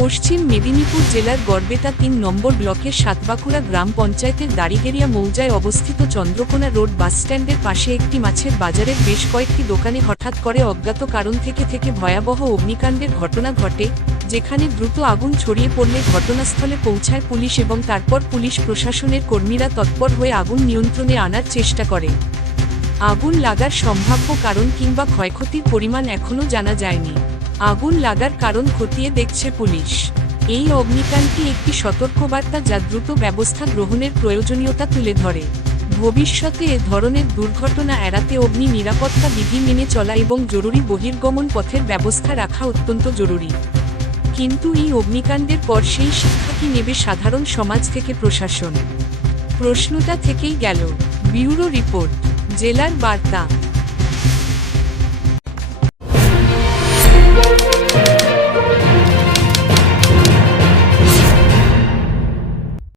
পশ্চিম মেদিনীপুর জেলার গড়বেতা তিন নম্বর ব্লকের সাতবাঁকুড়া গ্রাম পঞ্চায়েতের দাড়িগেরিয়া মৌজায় অবস্থিত চন্দ্রকোনা রোড বাসস্ট্যান্ডের পাশে একটি মাছের বাজারের বেশ কয়েকটি দোকানে হঠাৎ করে অজ্ঞাত কারণ থেকে থেকে ভয়াবহ অগ্নিকাণ্ডের ঘটনা ঘটে, যেখানে দ্রুত আগুন ছড়িয়ে পড়লে ঘটনাস্থলে পৌঁছায় পুলিশ এবং তারপর পুলিশ প্রশাসনের কর্মীরা তৎপর হয়ে আগুন নিয়ন্ত্রণে আনার চেষ্টা করে। আগুন লাগার সম্ভাব্য কারণ কিংবা ক্ষয়ক্ষতির পরিমাণ এখনও জানা যায়নি। আগুন লাগার কারণ খতিয়ে দেখছে পুলিশ। এই অগ্নিকাণ্ডটি একটি সতর্কবার্তা যা দ্রুত ব্যবস্থা গ্রহণের প্রয়োজনীয়তা তুলে ধরে। ভবিষ্যতে এ ধরনের দুর্ঘটনা এড়াতে অগ্নি নিরাপত্তা বিধি মেনে চলা এবং জরুরি বহির্গমন পথের ব্যবস্থা রাখা অত্যন্ত জরুরি। কিন্তু এই অগ্নিকাণ্ডের পর সেই শিক্ষা কি নেবে সাধারণ সমাজ থেকে প্রশাসন? প্রশ্নটা থেকেই গেল। ব্যুরো রিপোর্ট, জেলার বার্তা।